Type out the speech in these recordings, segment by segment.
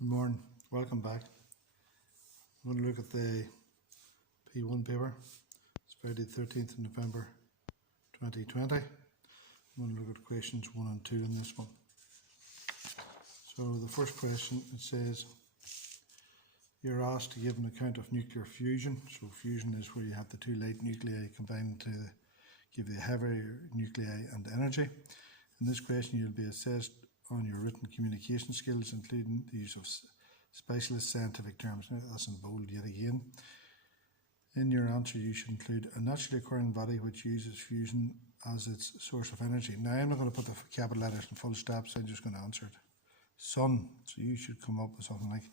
Good morning, welcome back. I'm going to look at the P1 paper. It's Friday the 13th of November 2020. I'm going to look at questions 1 and 2 in this one. So the first question, it says, you're asked to give an account of nuclear fusion. So fusion is where you have the two light nuclei combined to give the heavier nuclei and energy. In this question you'll be assessed on your written communication skills, including the use of specialist scientific terms. Now that's in bold yet again. In your answer you should include a naturally occurring body which uses fusion as its source of energy. Now I'm not going to put the capital letters and full stops, I'm just going to answer it. Sun. So you should come up with something like,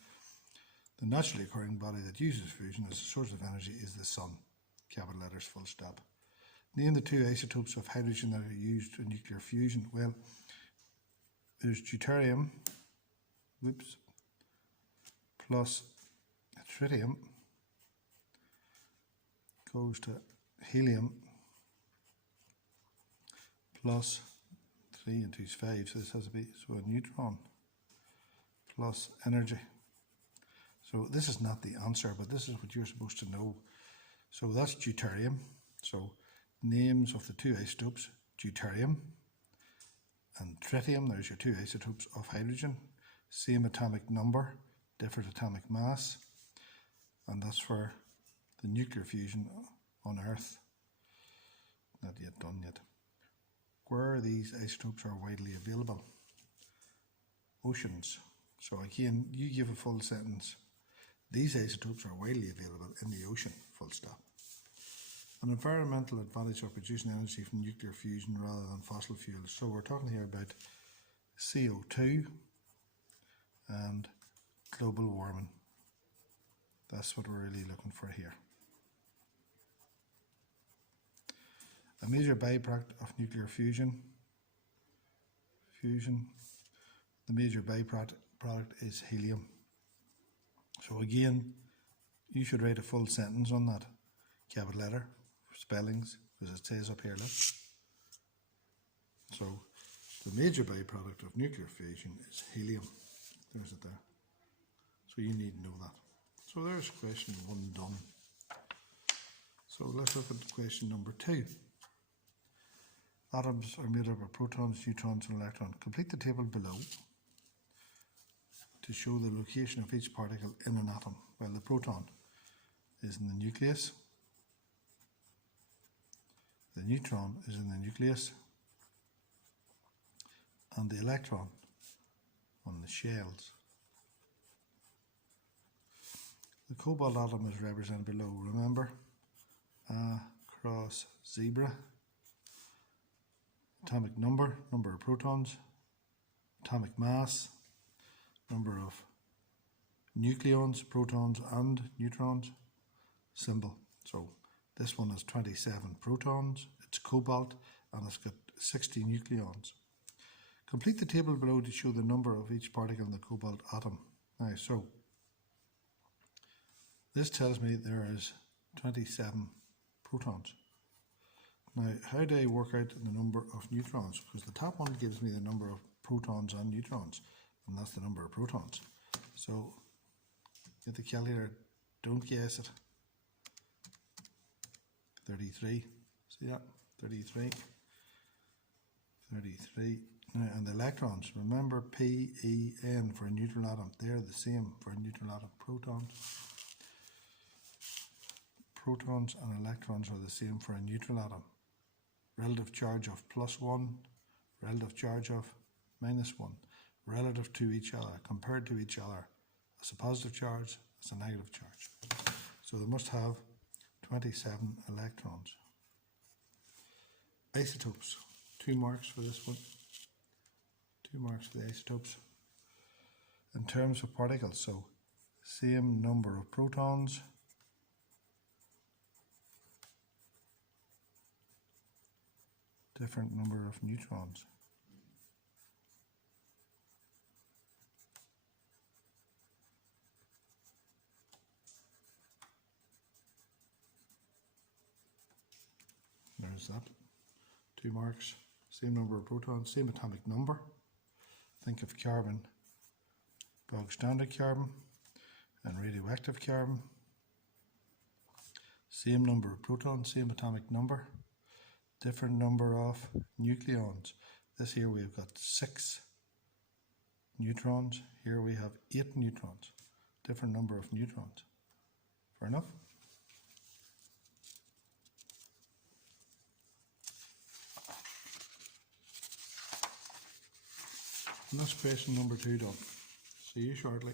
the naturally occurring body that uses fusion as a source of energy is the sun. Capital letters, full stop. Name the two isotopes of hydrogen that are used in nuclear fusion. Well, there's deuterium, plus tritium goes to helium plus 3 and 2 is 5, so this has to be a neutron plus energy. So this is not the answer, but this is what you're supposed to know. So that's deuterium. So names of the two isotopes, deuterium and tritium. There's your two isotopes of hydrogen. Same atomic number, different atomic mass. And that's for the nuclear fusion on Earth. Not yet done yet. Where these isotopes are widely available. Oceans. So again, you give a full sentence. These isotopes are widely available in the ocean, full stop. An environmental advantage of producing energy from nuclear fusion rather than fossil fuels. So we're talking here about CO2 and global warming. That's what we're really looking for here. A major byproduct of nuclear fusion. The major byproduct is helium. So again, you should write a full sentence on that. Capital letter, spellings, as it says up here. Look. So the major byproduct of nuclear fusion is helium. There's it there. So you need to know that. So there's question 1 done. So let's look at question number 2. Atoms are made up of protons, neutrons and electrons. Complete the table below to show the location of each particle in an atom. Well, the proton is in the nucleus, the neutron is in the nucleus, and the electron on the shells. The cobalt atom is represented below. Remember, A cross zebra. Atomic number, number of protons, atomic mass, number of nucleons, protons and neutrons, symbol. So this one has 27 protons, it's cobalt, and it's got 60 nucleons. Complete the table below to show the number of each particle in the cobalt atom. Now, so this tells me there is 27 protons. Now, how do I work out the number of neutrons? Because the top one gives me the number of protons and neutrons, and that's the number of protons. So, get the calculator, don't guess it. 33, see that? 33. Now, and the electrons, remember P-E-N for a neutral atom, they're the same for a neutral atom. Protons and electrons are the same for a neutral atom. Relative charge of +1, relative charge of -1, relative to each other, compared to each other. As a positive charge, as a negative charge. So they must have 27 electrons. Isotopes, 2 marks for this one. 2 marks for the isotopes. In terms of particles, so same number of protons, different number of neutrons. There's that. 2 marks, same number of protons, same atomic number. Think of carbon bog standard carbon and radioactive carbon. Same number of protons, same atomic number, different number of nucleons. This here we've got 6 neutrons, here we have 8 neutrons, different number of neutrons. Fair enough? And that's question number 2 done. See you shortly.